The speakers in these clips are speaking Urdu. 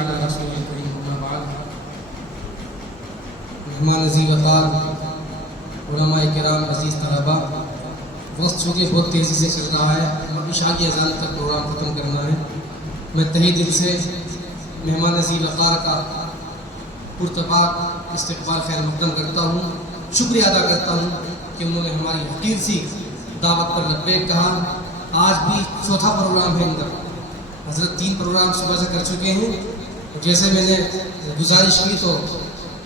علی رسول کریم اما بعد. مہمان عزیز وقار، علماء کرام، عزیز طلباء، وقت چونکہ بہت تیزی سے چل رہا ہے، عشاء کی اذان تک پروگرام ختم کرنا ہے. میں تہہ دل سے مہمان عزیز وقار کا پرتپاک استقبال خیر مقدم کرتا ہوں. شکریہ ادا کرتا ہوں کہ انہوں نے ہماری حقیر سی دعوت پر لبیک کہا. آج بھی چوتھا پروگرام ہے ان کا. حضرت 3 پروگرام صبح سے کر چکے ہیں. جیسے میں نے گزارش کی تو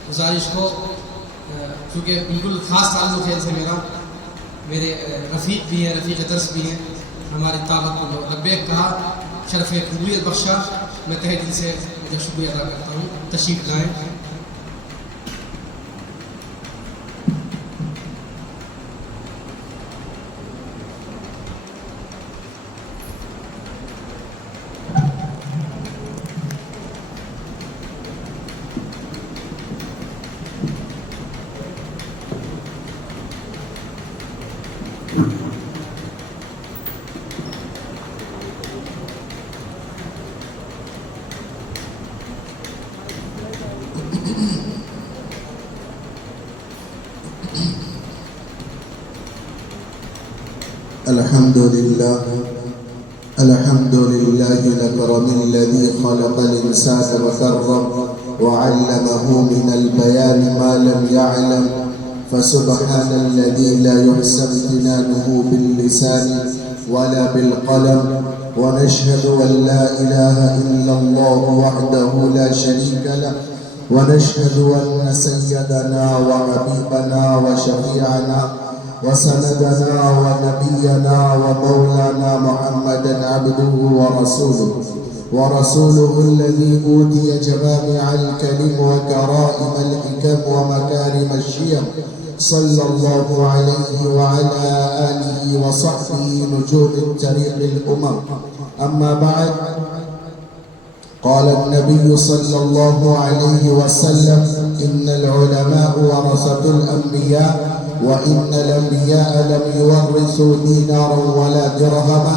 گزارش کو کیونکہ بالکل خاص تعلق ہے ان سے میرے رفیق بھی ہیں، رفیق درس بھی ہیں. ہماری دعوت کو لبیک کہا، شرف قبولیت بخشا. میں تہہ دل سے مجھے شکریہ ادا کرتا ہوں. تشریف لائیں. الحمد لله الأكرم الذي خلق الإنسان وكرم وعلمه من البيان ما لم يعلم. فسبحان الذي لا يحسن امتنانه باللسان ولا بالقلم. ونشهد أن لا إله إلا الله وحده لا شريك له. ونشهد أن سيدنا وحبيبنا وشفيعنا وسندنا ونبينا ومولانا محمدا عبده ورسوله الذي أوتي جوامع الكلم وكرائم الحكم ومكارم الشيم. صلى الله عليه وعلى آله وصحبه نجوم طريق الأمم. أما بعد، قال النبي صلى الله عليه وسلم: إن العلماء ورثة الأنبياء، وإن الأنبياء لم يورثوا دينارا ولا درهما،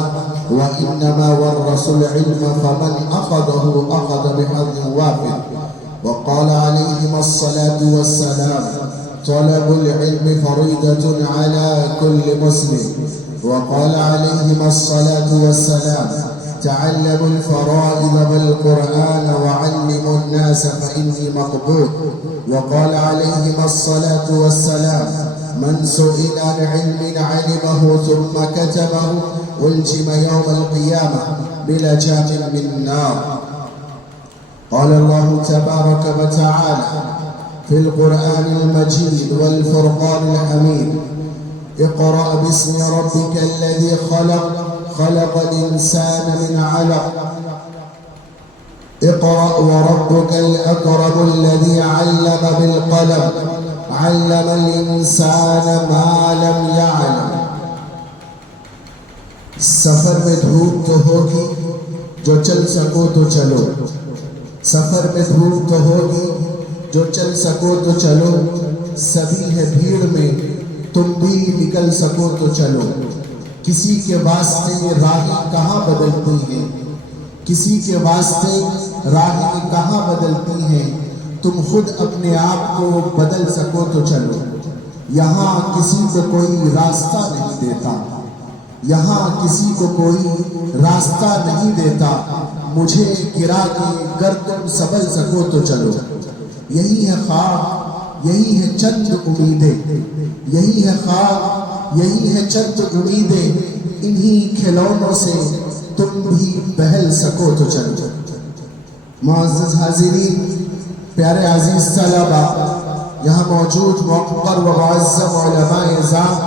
وإنما ورثوا العلم، فمن أخذه أخذ بحظ وافر. وقال عليهما الصلاة والسلام: طلب العلم فريضة على كل مسلم. وقال عليهما الصلاة والسلام: تعلموا الفرائض والقرآن وعلموا الناس فإني مقبول. وقال عليهما الصلاة والسلام: من سئل عن علم علمه ثم كتبه ألجم يوم القيامة بلجام من نار. قال الله تبارك وتعالى في القرآن المجيد والفرقان الحميد: اقرأ باسم ربك الذي خلق الإنسان من علق. اقرأ وربك الأكرم الذي علم بالقلم علم الإنسان ما لم يعلم. سفر میں دھوپ تو ہوگی، جو چل سکو تو چلو. سفر میں دھوپ تو ہوگی، جو چل سکو تو چلو. سبھی ہے بھیڑ میں، تم بھی نکل سکو تو چلو. کسی کے واسطے راہیں کہاں بدلتی ہیں، کسی کے واسطے راہیں کہاں بدلتی ہیں. تم خود اپنے آپ کو بدل سکو تو چلو. یہاں کسی کو کوئی راستہ نہیں دیتا، یہاں کسی کو کوئی راستہ نہیں دیتا. مجھے گرا کے گر تم سنبھل سکو تو چلو. یہی ہے خواب، یہی ہے چند امیدیں، یہی ہے خواب، یہی ہے چند امیدیں. انہی کھلونوں سے تم بھی بہل سکو تو چلو. معزز حاضرین، پیارے عزیز طلباء، یہاں موجود موقر و معظم علماء اعظام،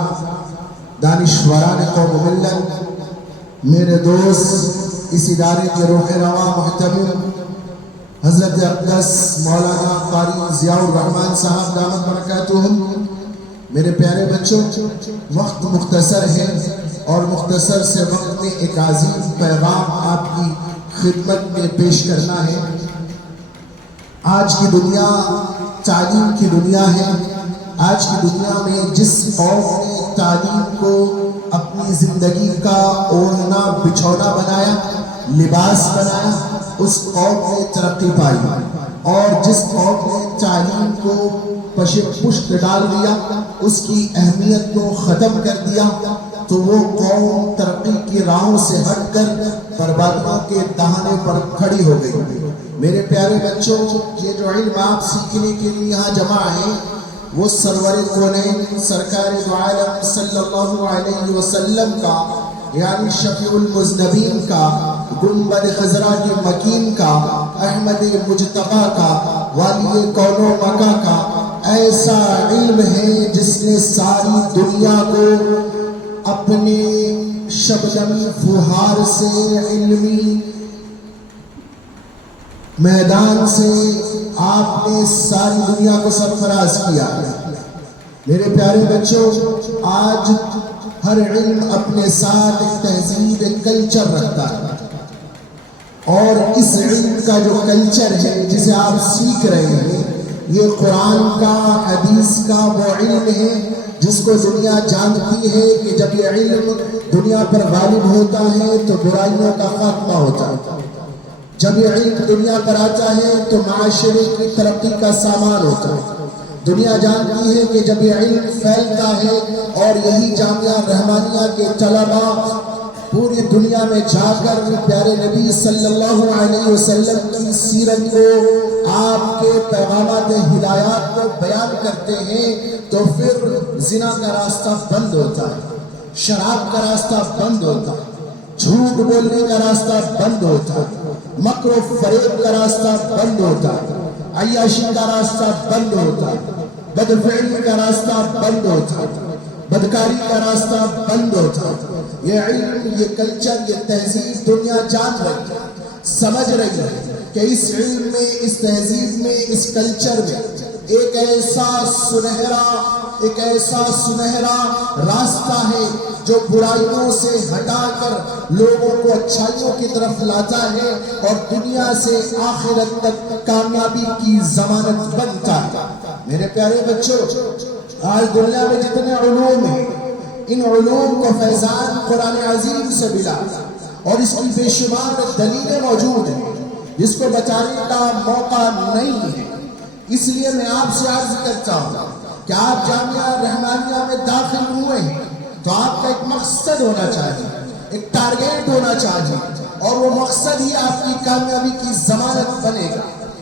دانشوران قوم و ملت، میرے دوست، اس ادارے کے روح رواں محترم حضرت اقدس مولانا قاری ضیاء الرحمن صاحب دامت برکاتہم، میرے پیارے بچوں، وقت مختصر ہے اور مختصر سے وقت میں ایک عظیم پیغام آپ کی خدمت میں پیش کرنا ہے. آج کی دنیا تعلیم کی دنیا ہے. آج کی دنیا میں جس قوم نے تعلیم کو اپنی زندگی کا اوڑھنا بچھونا بنایا، لباس بنایا اس قوم نے ترقی پائی، اور جس قوم نے تعلیم کو پشت ڈال دیا، اس کی اہمیت کو ختم کر دیا، تو وہ قوم ترقی کی راہوں سے ہٹ کر بربادیوں کے دہانے پر کھڑی ہو گئی۔ میرے پیارے بچوں، یہ جو علم آپ سیکھنے کے لیے یہاں جمع ہیں، وہ سرور کونین سرکار دو عالم صلی اللہ علیہ وسلم کا، یعنی شفیع المذنبین کا، گنبد خضرا کے مکین کا، احمد مجتبی کا، والی کون و مکہ کا ایسا علم ہے جس نے ساری دنیا کو اپنے شبنمی فہار سے، علمی میدان سے آپ نے ساری دنیا کو سرفراز کیا۔ میرے پیارے بچوں، آج ہر علم اپنے ساتھ ایک تہذیب، ایک کلچر رکھتا ہے، اور اس علم کا جو کلچر ہے جسے آپ سیکھ رہے ہیں، یہ قرآن کا، حدیث کا وہ علم ہے جس کو دنیا جانتی ہے کہ جب یہ علم دنیا پر غالب ہوتا ہے تو برائیوں کا خاتمہ ہوتا ہے، جب یہ علم دنیا پر آتا ہے تو معاشرے کی ترقی کا سامان ہوتا ہے۔ دنیا جانتی ہے کہ جب یہ علم پھیلتا ہے اور یہی جامعہ رحمانیہ کے طلباء پوری دنیا میں جا کر پیارے نبی صلی اللہ علیہ وسلم کی سیرت کو، آپ کے پیغامات ہدایات کو بیان کرتے ہیں، تو پھر زنا کا راستہ بند ہوتا ہے، شراب کا راستہ بند ہوتا ہے، جھوٹ بولنے کا راستہ بند ہوتا ہے، مکر و فریب کا راستہ بند ہوتا ہے، عیاشی کا راستہ بند ہوتا ہے، بدفعلی کا راستہ بند ہوتا ہے، بدکاری کا راستہ بند ہوتا ہے۔ یہ علم، یہ کلچر، یہ تہذیب دنیا جان رہی ہے، سمجھ رہی ہے کہ اس علم میں، اس تہذیب میں، اس کلچر میں ایک ایسا سنہرا راستہ ہے جو برائیوں سے ہٹا کر لوگوں کو اچھائیوں کی طرف لاتا ہے اور دنیا سے آخرت تک کامیابی کی ضمانت بنتا ہے۔ میرے پیارے بچوں، آج دنیا میں جتنے علوم ہیں، ان علوم کو فیضان قرآن عظیم سے ملا، اور اس کی بے شمار دلیلیں موجود ہیں جس کو بچانے کا موقع نہیں ہے۔ اس لیے میں آپ سے عرض کرتا ہوں کہ آپ جامعہ رحمانیہ میں داخل ہوئے ہیں تو آپ کا ایک مقصد ہونا چاہیے، ایک ٹارگیٹ ہونا چاہیے، اور وہ مقصد ہی آپ کی کامیابی کی ضمانت بنے گا۔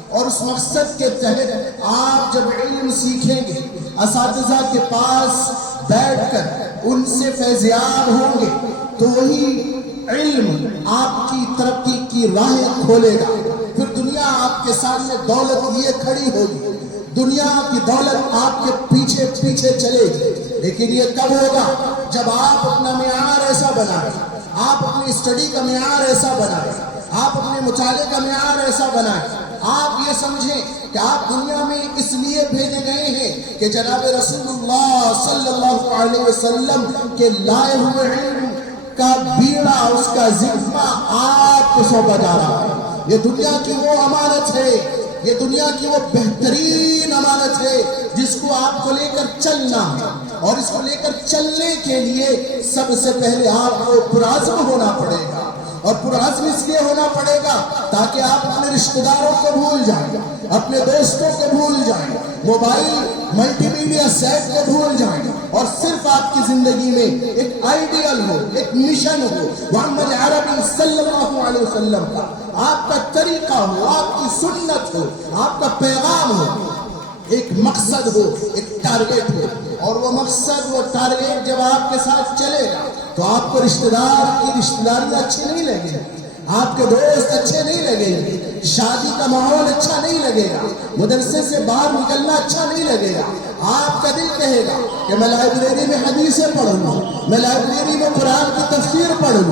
اور اس مقصد کے تحت آپ جب علم سیکھیں گے، اساتذہ کے پاس بیٹھ کر ان سے فیضیاب ہوں گے، تو وہی علم آپ کی ترقی کی راہیں کھولے گا۔ پھر دنیا آپ کے سامنے دولت لیے کھڑی ہوگی، دنیا کی دولت آپ کے پیچھے پیچھے چلے گی، لیکن یہ کب ہوگا؟ جب آپ اپنا معیار ایسا بنائیں، آپ اپنی اسٹڈی کا معیار ایسا بنائیں، آپ اپنے مطالعے کا معیار ایسا بنائیں، آپ یہ سمجھیں کہ آپ دنیا میں اس لیے بھیجے گئے ہیں کہ جناب رسول اللہ صلی اللہ علیہ وسلم کے لائے ہوئے علم کا بیڑا، اس کا ذمہ آپ کو سونپا جا رہا ہے۔ یہ دنیا کی وہ امانت ہے، یہ دنیا کی وہ بہترین امانت ہے جس کو آپ کو لے کر چلنا ہے، اور اس کو لے کر چلنے کے لیے سب سے پہلے آپ کو پرعزم ہونا پڑے گا، اور پرعزم اس لیے ہونا پڑے گا تاکہ آپ اپنے رشتہ داروں کو بھول جائیں، اپنے دوستوں کو بھول جائیں، موبائل ملٹی میڈیا سیٹ کو بھول جائیں، اور صرف آپ کی زندگی میں ایک آئیڈیل ہو، ایک مشن ہو، محمد عربی صلی اللہ علیہ وسلم کا آپ کا طریقہ ہو، آپ کی سنت ہو، آپ کا پیغام ہو، ایک مقصد ہو، ایک ٹارگیٹ ہو۔ اور وہ مقصد، وہ ٹارگیٹ جب آپ کے ساتھ چلے گا تو آپ کو رشتہ دار کی رشتہ داری اچھی نہیں لگے گی، آپ کے دوست اچھے نہیں لگے گے، شادی کا ماحول اچھا نہیں لگے گا، مدرسے سے باہر نکلنا اچھا نہیں لگے گا۔ آپ کا دل کہے گا کہ میں لائبریری میں حدیثیں پڑھوں، میں لائبریری میں قرآن کی تفسیر پڑھوں،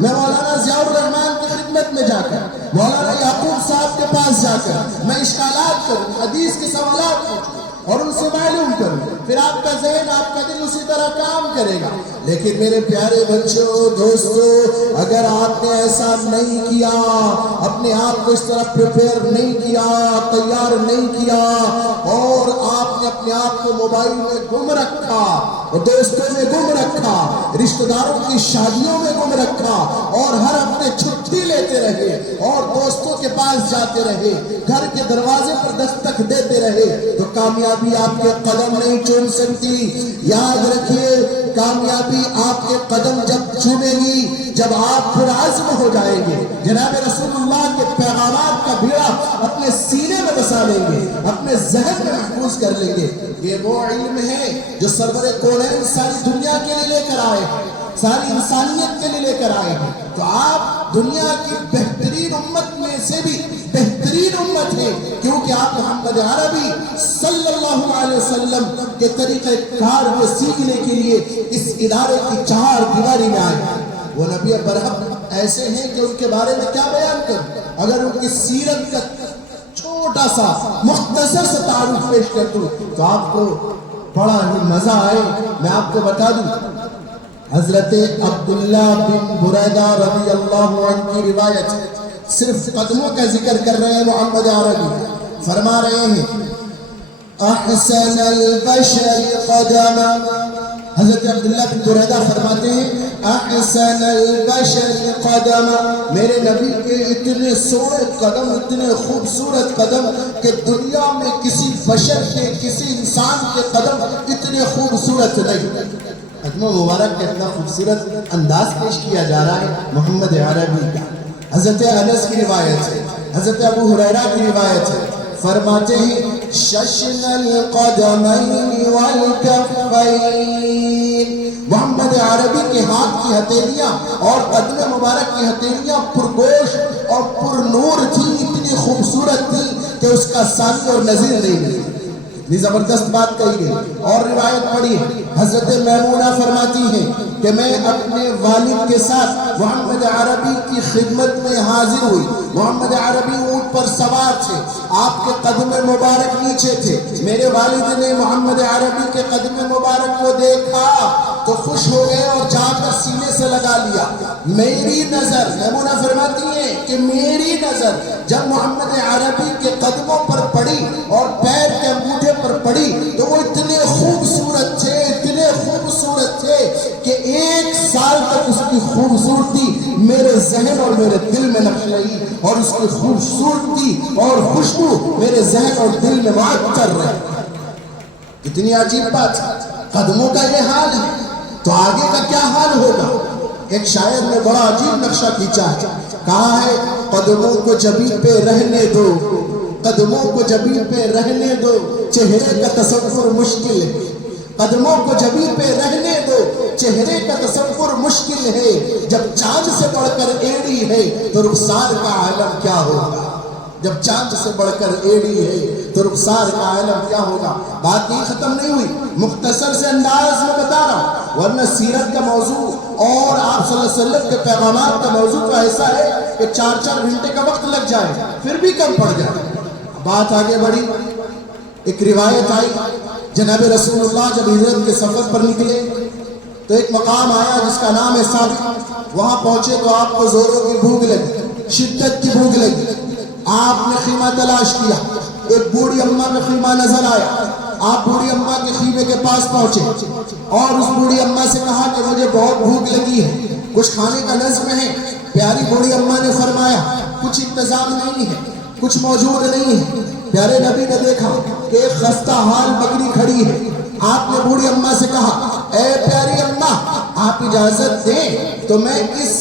میں مولانا ضیاء الرحمن کی خدمت میں جا کر، مولانا یعقوب صاحب کے پاس جا کر میں اشکالات کروں، حدیث کے سوالات پوچھوں اور ان سے معلوم کروں۔ پھر آپ کا ذہن، آپ کا دل اسی طرح کام کرے گا۔ لیکن میرے پیارے بچوں، دوستو، اگر آپ نے ایسا نہیں کیا، اپنے آپ کو اس طرح پریپیئر نہیں کیا، تیار نہیں کیا، اور آپ نے اپنے آپ کو موبائل میں گم رکھا، دوستوں میں گم رکھا، رشتہ داروں کی شادیوں میں گم رکھا، اور ہر ہفتے چھٹی لیتے رہے اور دوستوں کے پاس جاتے رہے، گھر کے دروازے پر دستک دیتے رہے، تو کامیابی آپ کے قدم نہیں چوم سکتی۔ یاد رکھیے، کامیابی آپ کے قدم جب چومے گی جب آپ پرعزم ہو جائیں گے، جناب رسول اللہ کے پیغامات کا بیڑا اپنے سینے میں بسا لیں گے، اپنے ذہن میں محفوظ کر لیں گے۔ یہ وہ علم ہے جو سرور کونین ساری دنیا کے لیے لے کر آئے ہیں، ساری انسانیت کے لیے لے کر آئے ہیں۔ تو آپ دنیا کی بہترین امت میں سے بھی بہترین امت ہے، کیونکہ آپ محمد عربی صلی اللہ علیہ وسلم کے طریقہ کار کو سیکھنے کے لیے اس ادارے کی چار دیواری میں آئے۔ وہ نبی برحق ایسے ہیں کہ ان کے بارے میں کیا بیان کریں؟ اگر ان کی سیرت کا چھوٹا سا مختصر سا تعارف پیش کر دوں تو آپ کو بڑا ہی مزہ آئے۔ میں آپ کو بتا دوں، حضرت عبداللہ بن بریدہ رضی اللہ عنہ کی روایت، صرف قدموں کا ذکر کر رہے ہیں محمد عربی، فرما رہے ہیں احسن البشر قدما، حضرت عبداللہ بن بریدہ فرماتے ہیں احسن البشر قدما، میرے نبی کے اتنے سونے قدم، اتنے خوبصورت قدم کہ دنیا میں کسی بشر کے، کسی انسان کے قدم اتنے خوبصورت نہیں۔ قدم مبارک کا اتنا خوبصورت انداز پیش کیا جا رہا ہے محمد عربی کا۔ حضرت انس کی روایت ہے، حضرت ابو ہریرہ کی روایت ہے، فرماتے ہیں ششن القدمین والکفین، محمد عربی کے ہاتھ کی ہتھیلیاں اور قدم مبارک کی ہتھیلیاں پرگوش اور پر نور تھی، اتنی خوبصورت تھی کہ اس کا ثانی اور نظیر نہیں ملی۔ یہ زبردست بات کہی ہے۔ اور روایت پڑھی حضرت میمونہ فرماتی ہیں کہ میں اپنے والد کے ساتھ محمد عربی کی خدمت میں حاضر ہوئی، محمد عربی اونٹ پر سوار تھے، آپ کے قدم مبارک نیچے تھے، میرے والد نے محمد عربی کے قدم مبارک کو دیکھا تو خوش ہو گئے اور جا کر سینے سے لگا لیا۔ میری نظر، میمونہ فرماتی ہیں کہ میری نظر جب محمد عربی کے قدموں پر پڑی اور پیر کے انگوٹھے پر پڑی تو وہ اتنے خوبصورت تھے، اتنے خوبصورت تھے کہ ایک سال تک اس کی خوبصورتی میرے ذہن اور میرے دل میں نقش رہی، اور اس کی خوبصورتی اور خوشبو میرے ذہن اور دل میں معطر رہی۔ کتنی عجیب بات ہے، قدموں کا یہ حال ہے تو آگے کا کیا حال ہوگا؟ ایک شاعر نے بڑا عجیب نقشہ کھینچا ہے، کہا ہے قدموں کو جبین پہ رہنے دو، قدموں کو جبین پہ رہنے دو، چہرے کا تصور مشکل ہے، قدموں کو جبین پہ رہنے دو، چہرے کا تصور مشکل ہے، جب چاند سے بڑھ کر ایڑی ہے تو رخسار کا عالم کیا ہوگا، جب چاند سے بڑھ کر ایڑی ہے تو رخسار کا عالم کیا ہوگا۔ بات یہ ختم نہیں ہوئی، مختصر سے انداز میں بتا رہا ہوں، ورنہ سیرت کا موضوع اور آپ صلی اللہ علیہ وسلم کے پیغامات کا موضوع تو ایسا ہے کہ 4 گھنٹے کا وقت لگ جائے پھر بھی کم پڑ جائے۔ بات آگے بڑھی، ایک روایت آئی، جناب رسول اللہ جب ہجرت کے سفر پر نکلے تو ایک مقام آیا جس کا نام ہے ثابت، وہاں پہنچے تو آپ کو زوروں کی بھوک لگی، شدت کی بھوک لگی، آپ نے خیمہ تلاش کیا، ایک بوڑھی اماں کا خیمہ نظر آیا، آپ بوڑھی اماں کے خیمے کے پاس پہنچے اور اس بوڑھی اماں سے کہا کہ مجھے بہت بھوک لگی ہے، کچھ کھانے کا نظم ہے؟ پیاری بوڑھی اماں نے فرمایا کچھ انتظام نہیں ہے، کچھ موجود نہیں ہے۔ پیارے نبی نے دیکھا کہ ایک خستہ حال بکری کھڑی ہے، آپ نے بوڑھی اماں سے کہا اے پیاری اماں آپ اجازت دیں تو میں اس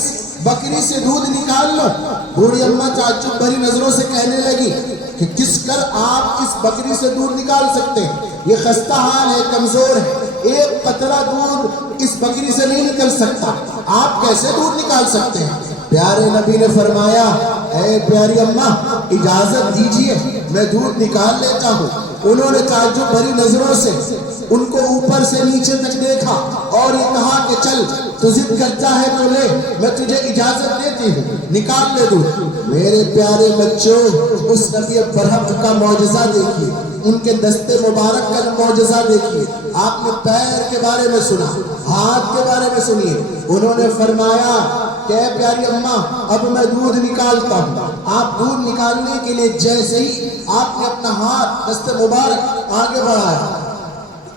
بکری سے دودھ نکال لوں۔ بوڑھی اماں تعجب بھری نظروں سے کہنے لگی کہ کس کر آپ اس بکری سے دودھ نکال سکتے ہیں، یہ خستہ حال ہے، کمزور ہے، ایک قطرہ دودھ اس بکری سے نہیں نکل سکتا، آپ کیسے دودھ نکال سکتے ہیں؟ پیارے نبی نے فرمایا اے پیاری اماں اجازت دیجئے میں دودھ نکال لیتا ہوں۔ انہوں نے تعجب بھری نظروں سے ان کو اوپر سے نیچے تک دیکھا اور یہ کہا کہ چل تو ضد کرتا ہے تو لے، میں تجھے اجازت دیتی ہوں، نکال لے دودھ۔ میرے پیارے بچوں اس نبی برحق کا معجزہ دیکھیے، ان کے دستے مبارک کا معجزہ دیکھیے۔ آپ نے پیر کے بارے میں سنا، ہاتھ کے بارے میں سنیے، انہوں نے فرمایا کہ اے پیاری اماں اب میں دودھ نکالتا ہوں۔ آپ دودھ نکالنے کے لیے جیسے ہی آپ نے اپنا ہاتھ دست مبارک آگے بڑھایا،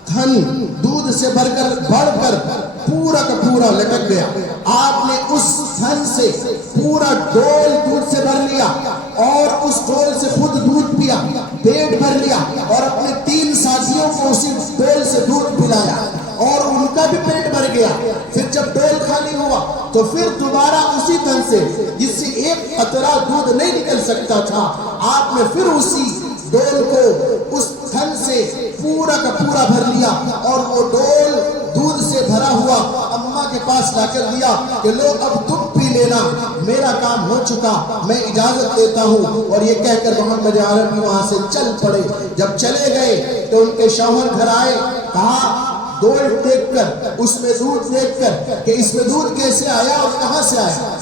تھن دودھ سے بڑھ کر پورا کا پورا لٹک گیا. آپ نے اس تھن سے پورا ڈول دودھ سے بھر لیا اور اس ڈول سے خود دودھ پیا, پیٹ بھر لیا اور اپنے 3 ساتھیوں کو اسی ڈول سے دودھ پلایا اور ان کا بھی پیٹ بھر گیا. پھر جب ڈول خالی ہوا تو پھر دوبارہ اسی تھن سے جس سے ایک قطرہ دودھ نہیں نکل سکتا تھا, آپ نے پھر اسی ڈول کو اس تھن سے پورا کا پورا بھر لیا اور وہ ڈول دودھ سے بھرا ہوا اماں کے پاس لا کر دیا کہ لو اب تم پی لینا, میرا کام ہو چکا, میں اجازت دیتا ہوں. اور یہ کہہ کر محمد عربی وہاں سے چل پڑے. جب چلے گئے تو ان کے شوہر گھر آئے, کہا ڈول دیکھ کر, اس میں دودھ دیکھ کر کہ اس میں دودھ کیسے آیا اور کہاں سے آیا.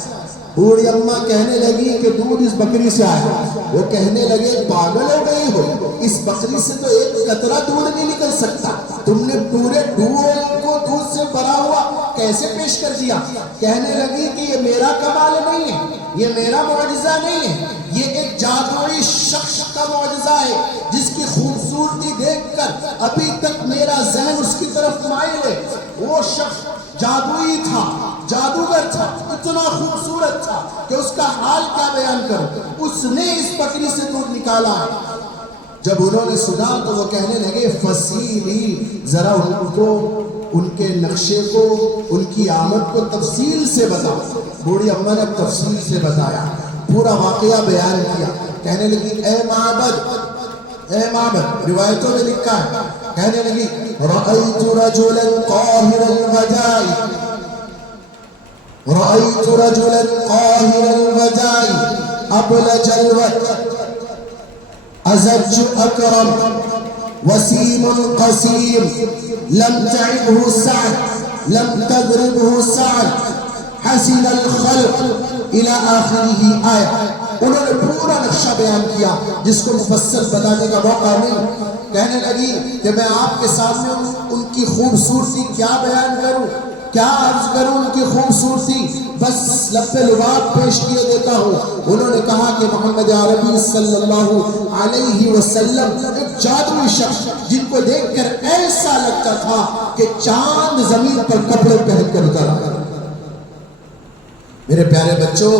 بوڑھی اماں کہنے لگی کہ دودھ اس بکری سے آیا. وہ کہنے لگے پاگل ہو گئی ہو, اس بکری سے تو ایک قطرہ دودھ نہیں نکل سکتا, تم نے پورے ڈول کو دودھ سے بھرا ہوا کیسے پیش کر دیا. کہنے لگی کہ یہ میرا کمال نہیں ہے, یہ میرا معجزہ نہیں ہے, یہ ایک جادوئی شخص کا معجزہ ہے جس کی خوبصورتی دیکھ کر ابھی تک میرا ذہن اس کی طرف مائل ہے. وہ شخص جادوئی تھا, جادوگر تھا, اتنا خوبصورت تھا کہ اس کا حال کیا بیان کروں. اس نے اس بکری سے دودھ نکالا ہے. جب انہوں نے سنا تو وہ کہنے لگے فصیلی, ذرا ان کو ان کے نقشے کو, ان کی آمد کو تفصیل سے بتا. بوڑھی اماں نے تفصیل سے بتایا, پورا واقعہ بیان کیا. کہنے لگی اے معبد, روایتوں میں لکھا ہے, کہنے لگی رأیت رجلا قاہر الوجائی, رأیت رجلا قاہر الوجائی ابلج الوجه ازج اکرم وسیم قسیم لم تعبه سعد لم تضربه سعد حسن الخلق الى آخره آیہ. انہوں نے پورا نقشہ بیان کیا جس کو مفصل بتانے کا موقع نہیں. کہنے لگی کہ میں آپ کے سامنے ان کی خوبصورتی کیا بیان کروں, کیا عرض کروں ان کی خوبصورتی, بس لب لباب پیش کیے دیتا ہوں. انہوں نے کہا کہ محمد عربی صلی اللہ علیہ وسلم ایک جادوئی شخص جن کو دیکھ کر ایسا لگتا تھا کہ چاند زمین پر کپڑے پہن کر اترا. میرے پیارے بچوں,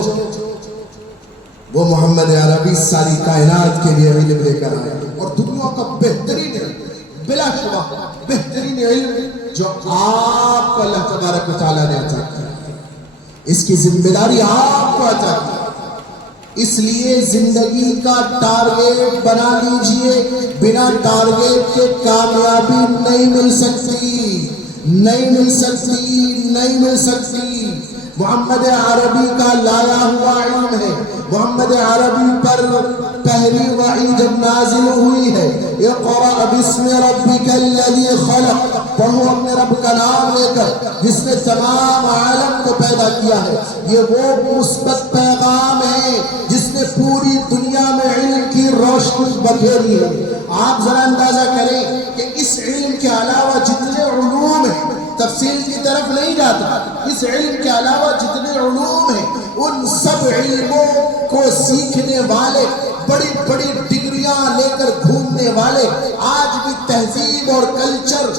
وہ محمد عربی ساری کائنات کے لیے علم لے کر آئے اور دنیا کا بہترین علم, بلا شبہ بہترین علم جو آپ کو اللہ تبارک و تعالیٰ نے عطا کیا. اس کی ذمہ داری آپ کو عطا کی. اس لیے زندگی کا ٹارگیٹ بنا لیجئے, بنا ٹارگیٹ کے کامیابی نہیں مل سکتی, نہیں مل سکتی, نہیں مل سکتی. محمد عربی کا لایا ہوا علم ہے. محمد عربی پر پہلی وحی جب نازل ہوئی ہے, اقرأ باسم ربک الذی خلق, پڑھو اپنے رب کا نام لے کر جس نے تمام عالم کو پیدا کیا ہے. یہ وہ مثبت پیغام ہے جس نے پوری دنیا میں علم کی روشنی بکھیری ہے. آپ ذرا اندازہ کریں کہ اس علم کے علاوہ جتنے علوم ہیں, تفصیل کی طرف نہیں جاتا, اس علم کے علاوہ جتنے علوم ہیں ان سب علموں کو سیکھنے والے, بڑی بڑی ڈگریاں لے کر گھومنے والے آج بھی تہذیب اور کلچر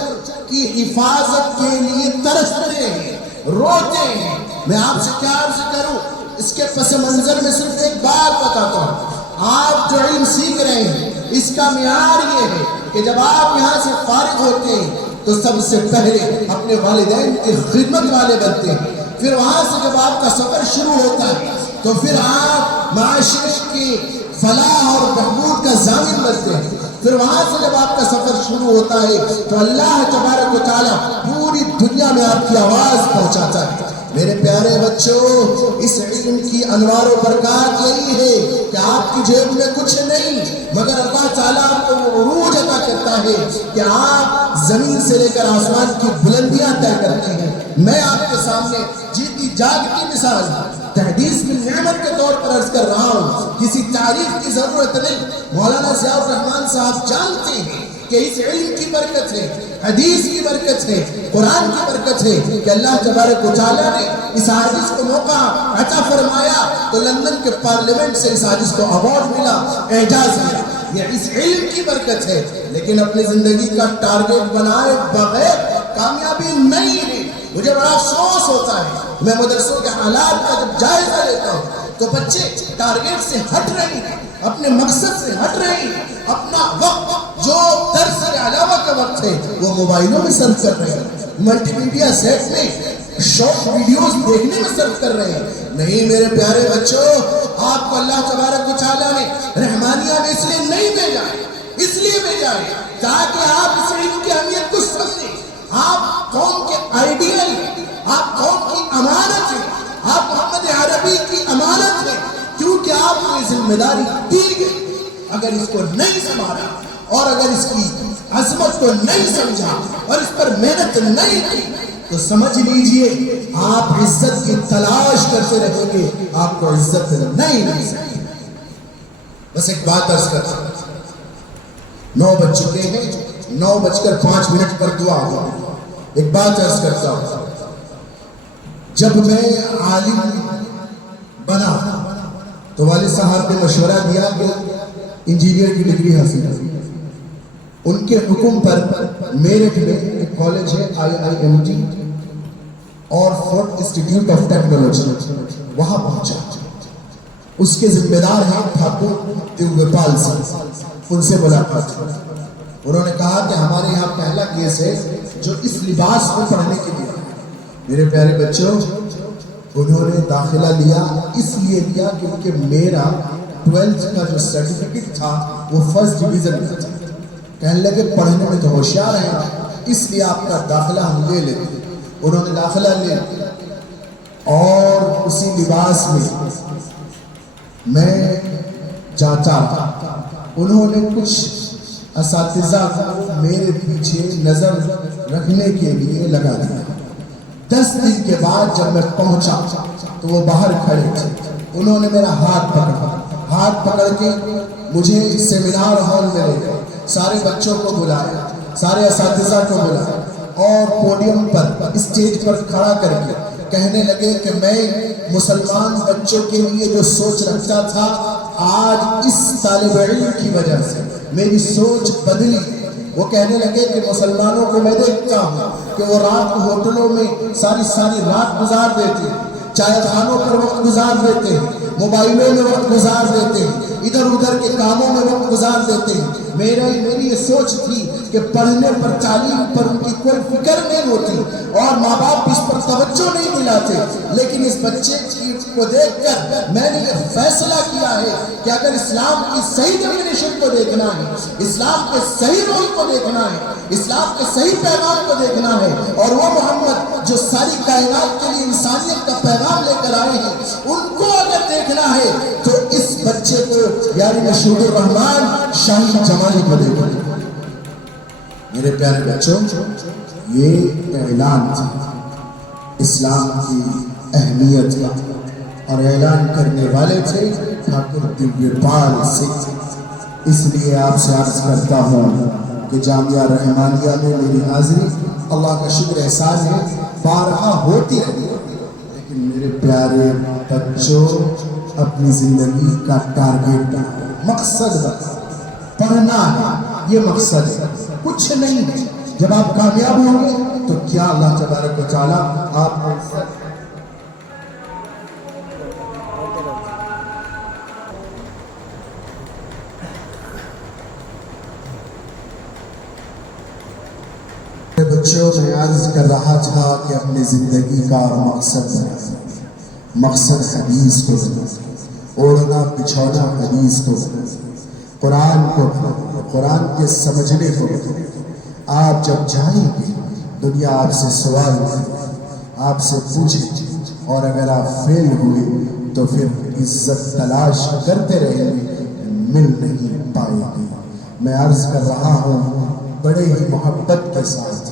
کی حفاظت کے لیے ترستے ہیں, روتے ہیں. میں آپ سے کیا عرض کروں, اس کے پس منظر میں صرف ایک بات بتاتا ہوں. آپ جو علم سیکھ رہے ہیں اس کا معیار یہ ہے کہ جب آپ یہاں سے فارغ ہوتے ہیں تو سب سے پہلے اپنے والدین کی خدمت والے بنتے ہیں. پھر وہاں سے جب آپ کا سفر شروع ہوتا ہے تو پھر آپ معاشرے کی فلاح اور بہبود کا ضامن بنتے ہیں. پھر وہاں سے جب آپ کا سفر شروع ہوتا ہے تو اللہ تبارک و تعالیٰ پوری دنیا میں آپ کی آواز پہنچاتا ہے. میرے پیارے بچوں, اس علم کی انوار و برکات یہی ہے کہ آپ کی جیب میں کچھ نہیں مگر اللہ تعالیٰ آپ کو وہ عروج عطا کرتا ہے کہ آپ زمین سے لے کر آسمان کی بلندیاں طے کرتے ہیں. میں آپ کے سامنے جیتی جاگتی مثال تحدیث کی نعمت کے طور پر عرض کر رہا ہوں, کسی تعریف کی ضرورت نہیں. مولانا ضیاء الرحمن صاحب جانتے ہیں کہ اس علم کی برکت ہے, حدیث کی برکت ہے, قرآن کی برکت ہے کہ اللہ تبارک و تعالیٰ نے اس حدیث کو موقع عطا فرمایا تو لندن کے پارلیمنٹ سے اس حدیث کو ایوارڈ ملا, اعجاز ملا. یہ اس علم کی برکت ہے. لیکن اپنی زندگی کا ٹارگیٹ بنائے بغیر کامیابی نہیں ہے. مجھے بڑا افسوس ہوتا ہے, میں مدرسوں کے حالات کا جب جائزہ لیتا ہوں تو بچے ٹارگیٹ سے ہٹ رہے ہیں, اپنے مقصد سے ہٹ رہے ہیں. اپنا وقت جو درس کے علاوہ کا وقت ہے وہ موبائلوں میں صرف کر رہے ہیں, ملٹی میڈیا سیٹ میں شارٹ ویڈیوز دیکھنے میں صرف کر رہے ہیں. نہیں میرے پیارے بچوں, آپ کو اللہ تبارک و تعالیٰ نے رحمانیہ میں اس لیے نہیں بھیجا ہے, اس لیے بھیجا ہے تاکہ آپ اس علم کی اہمیت کو سمجھیں. آپ قوم کے آئیڈیل ہیں, آپ قوم کی امانت ہیں, آپ محمد عربی کی امانت ہیں, کیونکہ آپ کو یہ ذمہ داری دی گئی. اگر اس کو نہیں سنبھالا اور اگر اس کی عظمت کو نہیں سمجھا اور اس پر محنت نہیں کی تو سمجھ لیجئے آپ عزت کی تلاش کرتے رہیں گے, آپ کو عزت نہیں مل سکتی. بس ایک بات عرض کرتا ہوں, 9 بج چکے ہیں, 9:05 پر دعا ہوا. ایک بات عرض کرتا ہوں, جب میں عالم بنا تو والد صاحب نے مشورہ دیا کہ انجینئر کی ڈگری حاصل کریں. ان کے حکم پر میرٹھ میں ایک کالج ہے IIMT اور فورٹ انسٹیٹیوٹ آف ٹیکنالوجی, وہاں پہنچا. اس کے ذمہ دار ہیں ٹھاکر دیوگوپال سنگھ, ان سے ملاقات. انہوں نے کہا کہ ہمارے یہاں پہلا کیس ہے جو اس لباس میں پڑھنے کے لیے. میرے پیارے بچوں, انہوں نے داخلہ لیا اس لیے لیا کیونکہ میرا 12th کا جو سرٹیفکیٹ تھا وہ فرسٹ ڈویژن میں تھا. کہنے لگے پڑھنے میں تو ہوشیار ہیں, اس لیے آپ کا داخلہ ہم لے لیتے. انہوں نے داخلہ لے اور اسی لباس میں جاتا. انہوں نے کچھ اساتذہ کو میرے پیچھے نظر رکھنے کے لیے لگا دیا. 10 دن کے بعد جب میں پہنچا تو وہ باہر کھڑے تھے. انہوں نے میرا ہاتھ پکڑ کے مجھے سیمینار ہال میں لے گئے. سارے بچوں کو بلایا, سارے اساتذہ کو بلایا اور پوڈیم پر اسٹیج پر کھڑا کر کے کہنے لگے کہ میں مسلمان بچوں کے لیے جو سوچ رکھتا تھا آج اس طالب علم کی وجہ سے میری سوچ بدلی. وہ کہنے لگے کہ مسلمانوں کو میں دیکھتا ہوں کہ وہ رات کو ہوٹلوں میں ساری رات گزار دیتے ہیں, چائے خانوں پر وقت گزار دیتے ہیں, موبائلوں میں وقت گزار دیتے ہیں, ادھر ادھر کے کاموں میں وقت گزار دیتے ہیں. میری یہ سوچ تھی کہ پڑھنے پر, تعلیم پر ان کی کوئی فکر نہیں ہوتی اور ماں باپ اس پر توجہ نہیں دلاتے. لیکن اس بچے کو دیکھ کر میں نے یہ فیصلہ کیا ہے کہ اگر اسلام کی صحیح ڈیفینیشن کو دیکھنا ہے, اسلام کے صحیح رول کو دیکھنا ہے, اسلام کے صحیح پیغام کو دیکھنا ہے, اور وہ محمد جو ساری کائنات کے لیے انسانیت کا پیغام لے کر آئے ہیں ان کو اگر دیکھنا ہے تو اس بچے کو یعنی مشہور الرحمان شاہی جمالی کو دیکھنا ہے. میرے پیارے بچوں, یہ اعلان تھا اسلام کی اہمیت کا, اور اعلان کرنے والے تھے ٹھاکر دیوگوپال سنگھ. اس لیے آپ سے عرض کرتا ہوں کہ جامعہ رحمانیہ میں میری حاضری اللہ کا شکر احسان ہے, بارہا ہوتی رہی. لیکن میرے پیارے بچوں, اپنی زندگی کا ٹارگیٹ مقصد پڑھنا ہے, یہ مقصد ہے, کچھ نہیں ہے. جب آپ کامیاب ہوں گے تو کیا اللہ تبارک و تعالیٰ آپ کو بچوں. میں عرض کر رہا تھا کہ اپنی زندگی کا مقصد بنائیں, مقصد حدیث کو بنائیں, اوڑھنا بچھونا حدیث کو بنائیں, قرآن کو بنائیں, قرآن کے سمجھنے کو بنائیں. آپ جب جائیں گے دنیا آپ سے سوال کرے, آپ سے پوچھے, اور اگر آپ فیل ہوئے تو پھر عزت تلاش کرتے رہیں گے, مل نہیں پائے گی. میں عرض کر رہا ہوں بڑے ہی محبت کے ساتھ,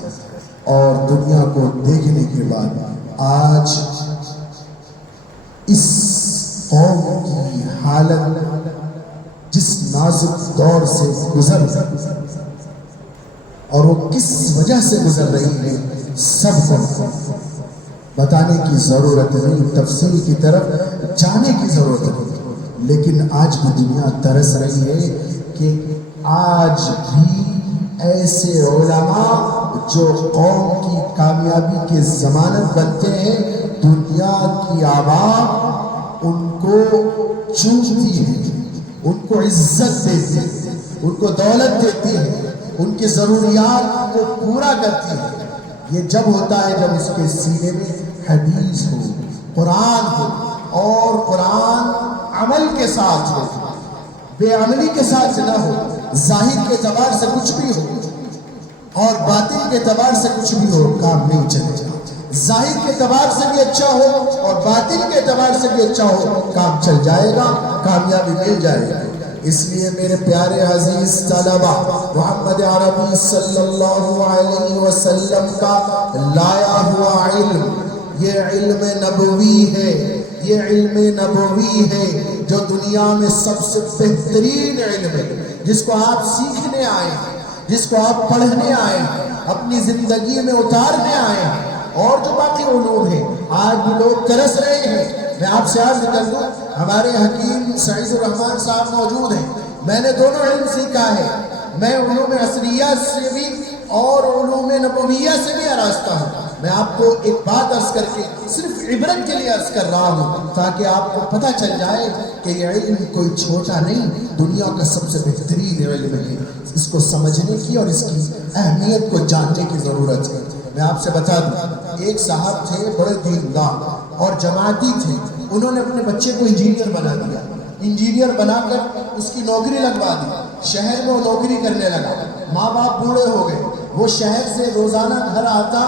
اور دنیا کو دیکھنے کے بعد آج اس قوم کی حالت جس نازک دور سے گزر اور وہ کس وجہ سے گزر رہی ہے سب کو بتانے کی ضرورت نہیں, تفصیل کی طرف جانے کی ضرورت نہیں. لیکن آج بھی دنیا ترس رہی ہے کہ آج بھی ایسے علماء جو قوم کی کامیابی کے ضمانت بنتے ہیں، دنیا کی عوام ان کو چومتی ہے، ان کو عزت دیتی ہے، ان کو دولت دیتی ہے، ان کی ضروریات کو پورا کرتی ہے۔ یہ جب ہوتا ہے جب اس کے سینے میں حدیث ہو، قرآن ہو، اور قرآن عمل کے ساتھ ہو، بے عملی کے ساتھ نہ ہو، ظاہر کے اعتبار سے کچھ بھی ہو اور باطن کے اعتبار سے کچھ بھی ہو، کام نہیں چلے گا۔ ظاہر کے اعتبار سے بھی اچھا ہو اور باطن کے اعتبار سے بھی اچھا ہو، کام چل جائے گا، کامیابی مل جائے گا۔ اس لیے میرے پیارے عزیز طلبہ، محمد عربی صلی اللہ علیہ وسلم کا لایا ہوا علم، یہ علم نبوی ہے، یہ علم نبوی ہے جو دنیا میں سب سے بہترین علم ہے، جس کو آپ سیکھنے آئے ہیں، جس کو آپ پڑھنے آئے ہیں، اپنی زندگی میں اتارنے آئے ہیں۔ اور جو باقی علوم ہیں آج بھی لوگ ترس رہے ہیں۔ میں آپ سے عرض کر دوں، ہمارے حکیم سعید الرحمن صاحب موجود ہیں، میں نے دونوں علم سیکھا ہے، میں علوم عصریہ سے بھی اور علوم نبویہ سے بھی آراستہ ہوں۔ میں آپ کو ایک بات عرض کر کے صرف عبرت کے لیے عرض کر رہا ہوں تاکہ آپ کو پتہ چل جائے کہ یہ علم کوئی چھوٹا نہیں، دنیا کا سب سے بہترین علم ہے۔ اس کو سمجھنے کی اور اس کی اہمیت کو جاننے کی ضرورت ہے۔ میں آپ سے بتا دوں، ایک صاحب تھے بڑے دیندار اور جماعتی تھے، انہوں نے اپنے بچے کو انجینئر بنا دیا، انجینئر بنا کر اس کی نوکری لگوا دی، شہر میں وہ نوکری کرنے لگا، ماں باپ بوڑھے ہو گئے، وہ شہر سے روزانہ گھر آتا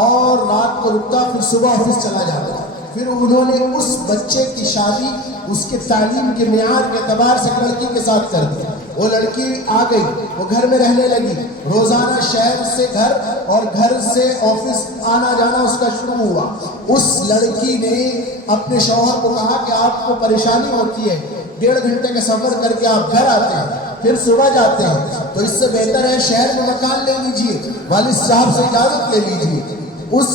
اور رات کو رکتا، پھر صبح آفس چلا جاتا۔ پھر انہوں نے اس بچے کی شادی اس کے تعلیم کے معیار کے اعتبار سے لڑکی کے ساتھ کر دی۔ وہ لڑکی آ گئی، وہ گھر میں رہنے لگی، روزانہ شہر سے گھر اور گھر سے آفس آنا جانا اس کا شروع ہوا۔ اس لڑکی نے اپنے شوہر کو کہا کہ آپ کو پریشانی ہوتی ہے، 1.5 گھنٹے کا سفر کر کے آپ گھر آتے ہیں، پھر صبح جاتے ہیں، تو اس سے بہتر ہے شہر میں مکان لے لیجئے، والد صاحب سے اجازت لے لیجئے۔ اس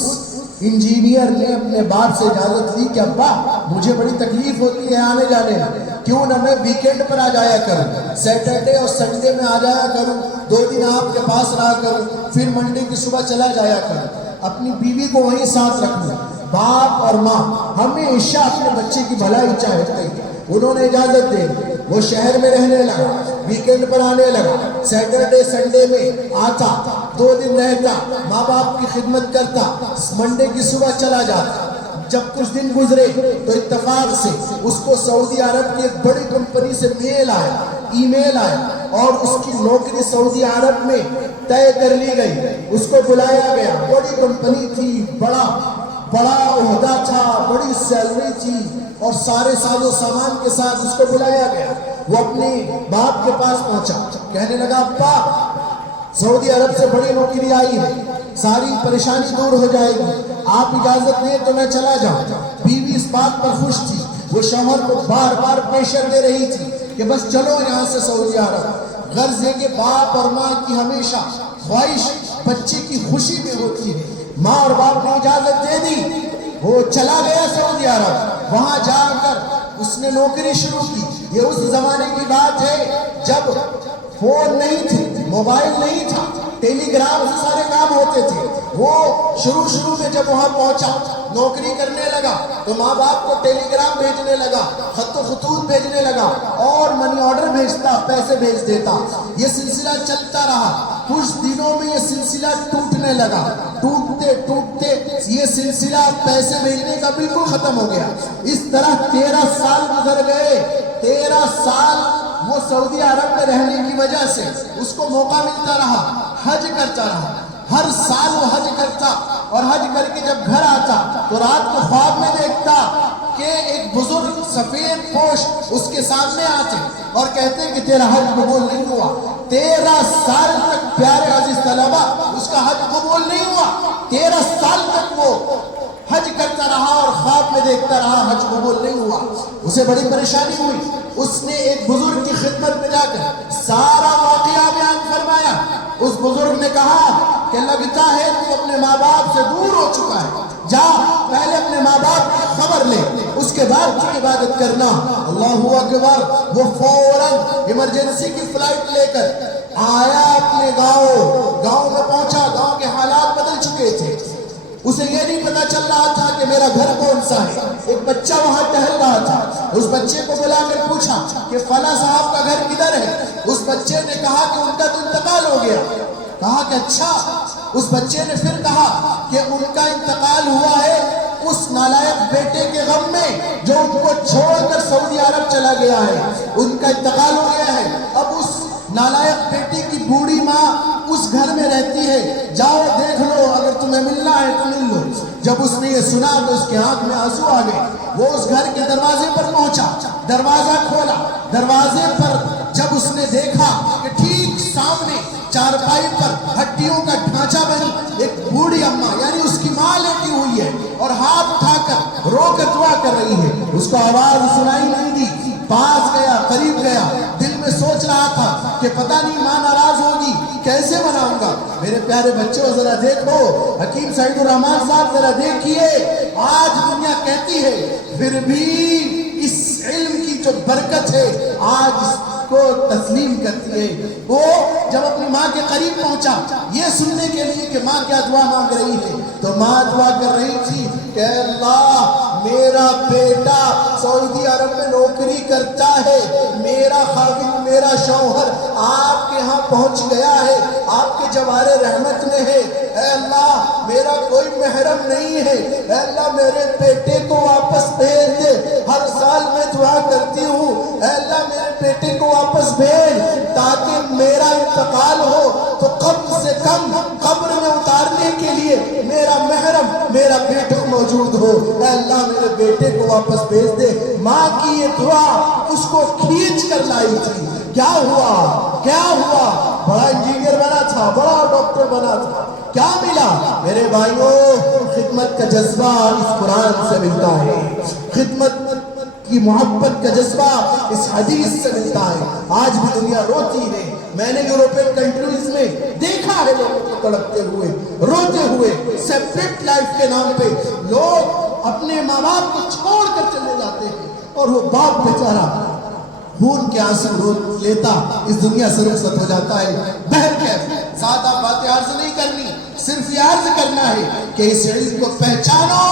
انجینئر نے اپنے باپ سے اجازت لی کہ ابا مجھے بڑی تکلیف ہوتی ہے آنے جانے میں، کیوں نہ میں ویکینڈ پر آ جایا کروں، سیٹرڈے اور سنڈے میں آ جایا کروں، 2 دن آپ کے پاس رہا کروں، پھر منڈے کی صبح چلا جایا کروں، اپنی بیوی کو وہیں ساتھ رکھوں۔ باپ اور ماں ہمیشہ اپنے بچے کی بھلائی چاہتے ہیں، انہوں نے اجازت دے دی۔ وہ شہر میں رہنے لگا، ویکینڈ پر آنے لگا، سیٹرڈے سنڈے میں آتا، 2 دن رہتا، ماں باپ کی خدمت کرتا، منڈے کی صبح چلا جاتا۔ جب کچھ دن گزرے تو اتفاق سے اس کو سعودی عرب کی ایک بڑی کمپنی سے ای میل آیا اور اس کی نوکری سعودی عرب میں طے کر لی گئی، اس کو بلایا گیا۔ بڑی کمپنی تھی، بڑا عہدہ تھا، بڑی سیلری تھی اور سارے ساز و سامان کے ساتھ اس کو بلایا گیا۔ وہ اپنے باپ کے پاس پہنچا، کہنے لگا ابا سعودی عرب سے بڑی نوکری آئی ہے، ساری پریشانی دور ہو جائے گی، آپ اجازت دیں تو میں چلا جاؤں۔ بیوی اس بات پر خوش تھی، وہ شوہر کو بار بار پریشر دے رہی تھی کہ بس چلو یہاں سے سعودی عرب۔ غرض ہے کہ باپ اور ماں کی ہمیشہ خواہش بچے کی خوشی میں ہوتی ہے۔ ماں اور باپ نے اجازت دے دی، وہ چلا گیا سعودی عرب، وہاں جا کر اس نے نوکری شروع کی۔ یہ اس زمانے کی بات ہے جب فون نہیں تھے، موبائل نہیں تھا، ٹیلی گرام سے سارے کام ہوتے تھے۔ وہ شروع میں جب وہاں پہنچا، نوکری کرنے لگا تو ماں باپ کو ٹیلی گرام بھیجنے لگا، خط و خطوط بھیجنے لگا اور منی آرڈر بھیجتا، پیسے بھیج دیتا۔ یہ سلسلہ چلتا رہا، کچھ دنوں میں یہ سلسلہ ٹوٹنے لگا، ٹوٹتے یہ سلسلہ پیسے بھیجنے کا بالکل ختم ہو گیا۔ اس طرح 13 سال گزر گئے۔ 13 سال وہ سعودی عرب میں رہنے کی وجہ سے اس کو موقع ملتا رہا، حج کرتا رہا، ہر سال وہ حج کرتا اور حج کر کے جب گھر آتا تو رات کو خواب میں دیکھتا کہ ایک بزرگ سفید پوش اس کے سامنے آتے اور کہتے کہ تیرا حج قبول نہیں ہوا۔ 13 سال تک پیارے عزیز طلبہ اس کا حج قبول نہیں ہوا۔ 13 سال تک وہ حج کرتا رہا اور خواب میں دیکھتا رہا، حج قبول نہیں ہوا۔ اسے بڑی پریشانی ہوئی۔ اس نے ایک بزرگ کی خدمت میں جا کر سارا واقعہ بیان فرمایا۔ اس بزرگ نے کہا کہ لگتا ہے تو اپنے ماں باپ سے دور ہو چکا ہے، جا پہلے اپنے ماں باپ کی خبر لے، اس کے بعد کی عبادت کرنا۔ اللہ اکبر۔ وہ فوراً ایمرجنسی کی فلائٹ لے کر آیا اپنے گاؤں میں پہنچا۔ گاؤں کے حالات بدل چکے تھے، اسے یہ نہیں پتا چل رہا تھا کہ میرا گھر کون سا ہے۔ ایک بچہ وہاں ٹہل رہا تھا، اس بچے کو بلا کر پوچھا کہ فلاں صاحب کا گھر کدھر ہے؟ اس بچے نے کہا کہ ان کا تو انتقال ہو گیا۔ کہا کہ اچھا۔ اس بچے نے پھر کہا کہ ان کا انتقال ہوا ہے اس نالائق بیٹے کے غم میں جو ان کو چھوڑ کر سعودی عرب چلا گیا ہے، ان کا انتقال ہو گیا ہے۔ اب اس نالائق بیٹے کی بوڑھی ماں اس گھر میں رہتی ہے، جاؤ دیکھ لو، اگر تمہیں ملنا ہے تو مل لو۔ جب اس نے یہ سنا تو اس کے آنکھ میں آنسو آ گئے۔ وہ اس گھر کے دروازے پر پہنچا، دروازہ کھولا، دروازے پر جب اس نے دیکھا کہ ٹھیک سامنے چارپائی پر ہڈیوں کا ڈھانچہ بنی ایک بوڑھی اماں یعنی اس کی ماں لیٹی ہوئی ہے اور ہاتھ اٹھا کر رو کر دعا کر رہی ہے، اس کو آواز سنائی نہیں دی۔ پاس گیا، قریب گیا، دل میں سوچ رہا تھا کہ پتہ نہیں ماں ناراض ہوگی، کیسے مناؤں گا۔ میرے پیارے بچوں ذرا دیکھو، حکیم سعید الرحمان صاحب ذرا دیکھیے، آج دنیا کہتی ہے پھر بھی اس علم کی جو برکت ہے آج اس کو تسلیم کرتی ہے۔ وہ جب اپنی ماں کے قریب پہنچا یہ سننے کے لیے کہ ماں کیا دعا مانگ رہی ہے، تو ماں دعا کر رہی تھی کہ اللہ میرا بیٹا سعودی عرب میں نوکری کرتا ہے، میرا خاوند میرا شوہر آپ کے ہاں پہنچ گیا ہے، آپ کے جوار رحمت میں ہے، اے اللہ میرا کوئی محرم نہیں ہے، اے اللہ میرے بیٹے کو واپس بھیج دے۔ ہر سال میں دعا کرتی ہوں اے اللہ میرے بیٹے کو واپس بھیج تاکہ میرا انتقال ہو تو کم سے کم قبر میں اتارنے کے لیے میرا محرم میرا بیٹا موجود ہو، اے اللہ میرے بیٹے کو واپس بھیج دے۔ ماں کی یہ دعا اس کو کھینچ کر لائی تھی۔ کیا ہوا؟ کیا ہوا؟ بڑا انجینئر بنا تھا، بڑا ڈاکٹر بنا تھا، کیا ملا؟ میرے بھائیوں خدمت کا جذبہ اس قرآن سے ملتا ہے، خدمت کی محبت کا جذبہ اس حدیث سے ملتا ہے۔ آج بھی دنیا روتی ہے، میں نے یوروپین کنٹریز میں دیکھا ہے لوگوں کو تڑپتے ہوئے روتے ہوئے، سیپریٹ لائف کے نام پہ لوگ اپنے ماں باپ کو چھوڑ کر چلے جاتے ہیں اور وہ باپ بیچارہ خون کے آنسو رو لیتا اس دنیا سے رخصت ہو جاتا ہے۔ بہرکیف زیادہ باتیں عرض نہیں کرنی، صرف یہ عرض کرنا ہے کہ اس علم کو پہچانو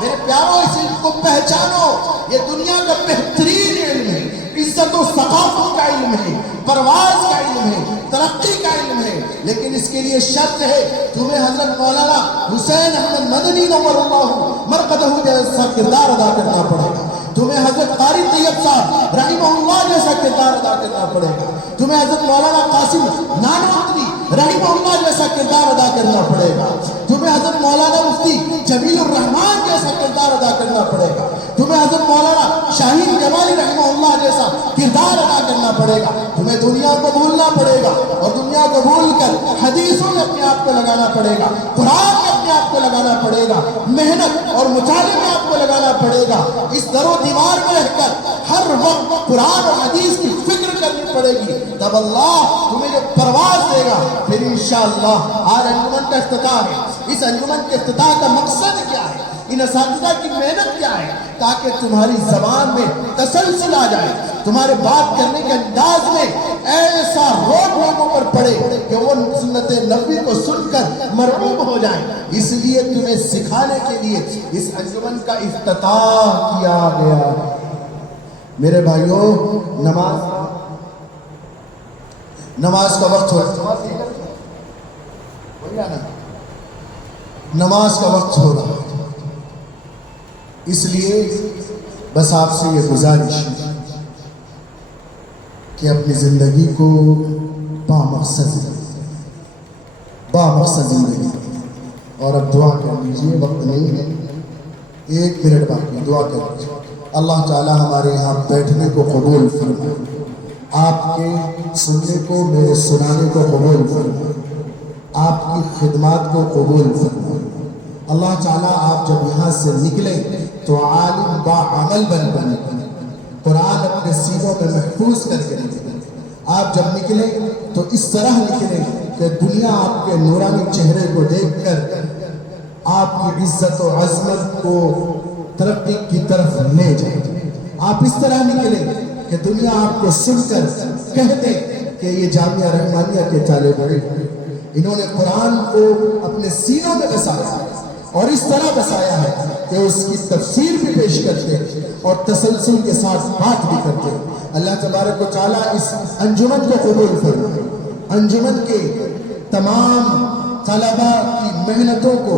میرے پیاروں، اس علم کو پہچانو، یہ دنیا کا بہترین علم ہے، عزت و ثقافت کا علم ہے، پرواز کا علم ہے، ترقی کا علم ہے، لیکن اس کے لیے شرط ہے تمہیں حضرت مولانا حسین احمد مدنی نور اللہ مرقدہ جیسا کردار ادا کرنا پڑے گا، تمہیں حضرت قاری طیب صاحب رحمہ اللہ جیسا کردار ادا کرنا پڑے گا، تمہیں حضرت مولانا قاسم نانوتوی رحمہ اللہ جیسا کردار ادا کرنا پڑے گا، تمہیں حضرت مولانا مفتی جمیل الرحمان جیسا کردار ادا کرنا پڑے گا، تمہیں حضرت مولانا شاہین جمالی رحمہ اللہ جیسا کردار ادا کرنا پڑے گا، تمہیں دنیا کو بھولنا پڑے گا اور دنیا کو بھول کر حدیثوں میں اپنے آپ کو لگانا پڑے گا، قرآن میں اپنے آپ کو لگانا پڑے گا، محنت اور مطالعے میں آپ کو لگانا پڑے گا، اس در و دیوار میں رہ کر ہر وقت قرآن اور حدیث کی فکر کرنی پڑے گی، تب اللہ تمہیں جو پرواز دے گا۔ پھر انشاءاللہ آج انجمن کا افتتاح ہے، اس انجمن کے افتتاح کا مقصد کیا ہے، ان اساتذہ کی محنت کیا ہے، تاکہ تمہاری زبان میں تسلسل آ جائے، تمہارے بات کرنے کے انداز میں ایسا روک لوگوں پر پڑے کہ وہ سنت نبوی کو سن کر مرعوب ہو جائیں۔ اس لیے تمہیں سکھانے کے لیے اس انجمن کا افتتاح کیا گیا۔ میرے بھائیوں نماز کا وقت ہو نماز کا وقت ہو رہا ہے، اس لیے بس آپ سے یہ گزارش ہے کہ اپنی زندگی کو بامقصد زندگی، اور اب دعا کر لیجیے، وقت نہیں ہے، 1 منٹ باقی، دعا کر لیجیے۔ اللہ تعالی ہمارے یہاں بیٹھنے کو قبول فرمائے، آپ کے سننے کو میرے سنانے کو قبول فرمائے، آپ کی خدمات کو قبول فرمائے۔ اللہ تعالیٰ آپ جب یہاں سے نکلیں تو عالم با عمل بن قرآن اپنے سینوں میں محفوظ کر کے نکلیں۔ آپ جب نکلیں تو اس طرح نکلیں کہ کہ دنیا آپ کے نورانی چہرے کو دیکھ کر آپ کی عزت و عظمت کو ترقی کی طرف لے جائے. آپ اس طرح نکلیں کہ دنیا آپ کو سن کر کہہ دے کہ یہ جامعہ رحمانیہ کے طالب علم، انہوں نے قرآن کو اپنے سینوں میں بسایا اور اس طرح بسایا ہے کہ اس کی تفسیر بھی پیش کرتے اور تسلسل کے ساتھ بات بھی کرتے. اللہ تبارک و تعالیٰ اس انجمن کو قبول فرمائے، انجمن کے تمام طلباء کی محنتوں کو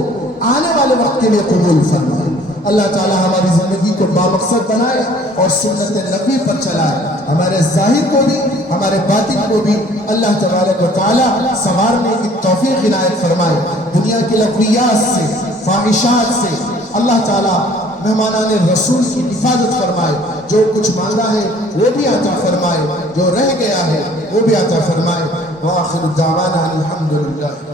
آنے والے وقت کے لیے قبول فرمائے. اللہ تعالیٰ ہماری زندگی کو بامقصد بنائے اور سنت نبی پر چلائے. ہمارے ظاہر کو بھی ہمارے باطن کو بھی اللہ تبارک و تعالیٰ سنوارنے کی توفیق عنایت فرمائے. دنیا کے لغویات سے، فاحشات سے اللہ تعالیٰ مہمانان رسول کی حفاظت فرمائے. جو کچھ مانگا ہے وہ بھی عطا فرمائے، جو رہ گیا ہے وہ بھی عطا فرمائے. وآخر دعوانا الحمدللہ.